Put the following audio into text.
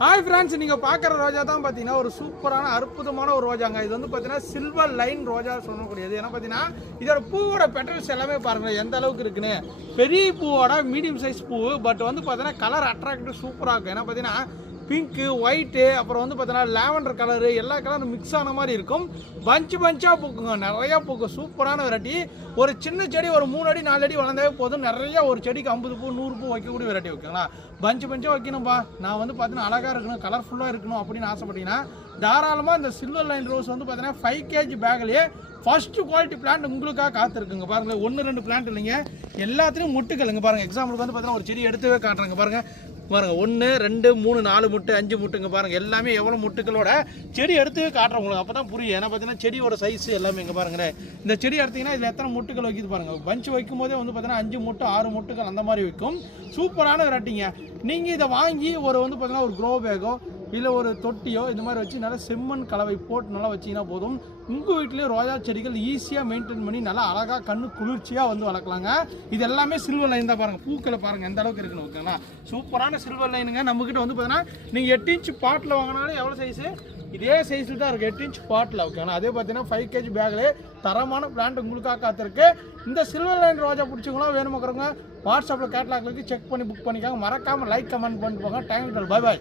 Hi friends, நீங்கள் பார்க்குற ரோஜா தான் பார்த்தீங்கன்னா ஒரு சூப்பரான அற்புதமான ஒரு ரோஜாங்க. இது வந்து பார்த்தீங்கன்னா சில்வர் லைன் ரோஜா சொல்லக்கூடியது. ஏன்னா பார்த்தீங்கன்னா இதோட பூவோட பெட்டல்ஸ் எல்லாமே பாருங்கள் எந்த அளவுக்கு இருக்குன்னு. பெரிய பூவோட மீடியம் சைஸ் பூ, பட் வந்து பார்த்தீங்கன்னா கலர் அட்ராக்டிவ் சூப்பராக இருக்கும். ஏன்னா பார்த்தீங்கன்னா பிங்க்கு, ஒயிட்டு, அப்புறம் வந்து பார்த்தீங்கன்னா லேவண்டர் கலரு, எல்லா கலரும் மிக்ஸ் ஆன மாதிரி இருக்கும். பஞ்சாக பூக்குங்க, நிறையா பூக்கும். சூப்பரான வெரைட்டி. ஒரு சின்ன செடி ஒரு 3 அடி 4 அடி வளர்ந்தாவே போதும். நிறையா ஒரு செடிக்கு 50 பூ 100 பூ வைக்கக்கூடிய வெரைட்டி வைக்கங்களா. பஞ்சாக வைக்கணும்பா. நான் வந்து பார்த்தீங்கன்னா அழகாக இருக்கணும், கலர்ஃபுல்லாக இருக்கணும் அப்படின்னு ஆசைப்பட்டீங்கன்னா தாராளமாக இந்த சில்வர் லைன் ரோஸ் வந்து பார்த்தீங்கன்னா 5 kg பேக்லேயே ஃபர்ஸ்ட் குவாலிட்டி பிளான்ட் உங்களுக்காக காத்திருக்குங்க. பாருங்கள், 1-2 பிளான்ட் இல்லைங்க, எல்லாத்துலேயும் முட்டுக்கலுங்க. பாருங்கள், எக்ஸாம்பிளுக்கு வந்து பார்த்தீங்கன்னா ஒரு செடி எடுத்துவே காட்டுறாங்க. பாருங்கள் 1 2 3 4 முட்டு 5 முட்டுங்க. பாருங்கள், எல்லாமே எவ்வளோ முட்டுகளோட செடி எடுத்துவே காட்டுறேன் உங்களுக்கு, அப்போ தான் புரியும். ஏன்னா பார்த்தீங்கன்னா செடியோட சைஸ் எல்லாமே இங்கே பாருங்களேன். இந்த செடி எடுத்தீங்கன்னா இதில் எத்தனை முட்டுகள் வைக்கிது பாருங்கள். பஞ்ச் வைக்கும் போதே வந்து பார்த்தீங்கன்னா 5 முட்டு 6 முட்டுகள் அந்த மாதிரி வைக்கும். சூப்பரான வெரைட்டிங்க. நீங்கள் இதை வாங்கி ஒரு வந்து பார்த்தீங்கன்னா ஒரு க்ரோ பேக்கோ இல்லை ஒரு தொட்டியோ இந்த மாதிரி வச்சு நல்லா செம்மண் கலவை போட்டு நல்லா வச்சிங்கன்னா போதும். உங்கள் வீட்லேயும் ரோஜா செடிகள் ஈஸியாக மெயின்டைன் பண்ணி நல்லா அழகாக கண்ணு குளிர்ச்சியாக வந்து வளர்க்கலாங்க. இது எல்லாமே சில்வர் லைன் தான். பாருங்கள், பூக்களை பாருங்கள் எந்த அளவுக்கு இருக்குன்னு. ஓகேங்களா, சூப்பரான சில்வர் லைனுங்க. நம்மக்கிட்ட வந்து பார்த்தீங்கன்னா நீங்கள் 8 இன்ச் பாட்டில் வாங்கினாலும் எவ்வளோ சைஸு இதே சைஸில் தான் இருக்குது, 8 இன்ச் பாட்டில். ஓகேங்களா, அதே பார்த்தீங்கன்னா 5 kg பேக்கில் தரமான பிளான்ட் உங்களுக்காக காத்திருக்கு. இந்த சில்வர் லைன் ரோஜா பிடிச்சிங்களோ வேணுமாக்கிறவங்க வாட்ஸ்அப்பில் கேட்லாக்களுக்கு செக் பண்ணி புக் பண்ணிக்காங்க. மறக்காமல் லைக் கமெண்ட் பண்ணிட்டு போங்க. Thank you, bye bye.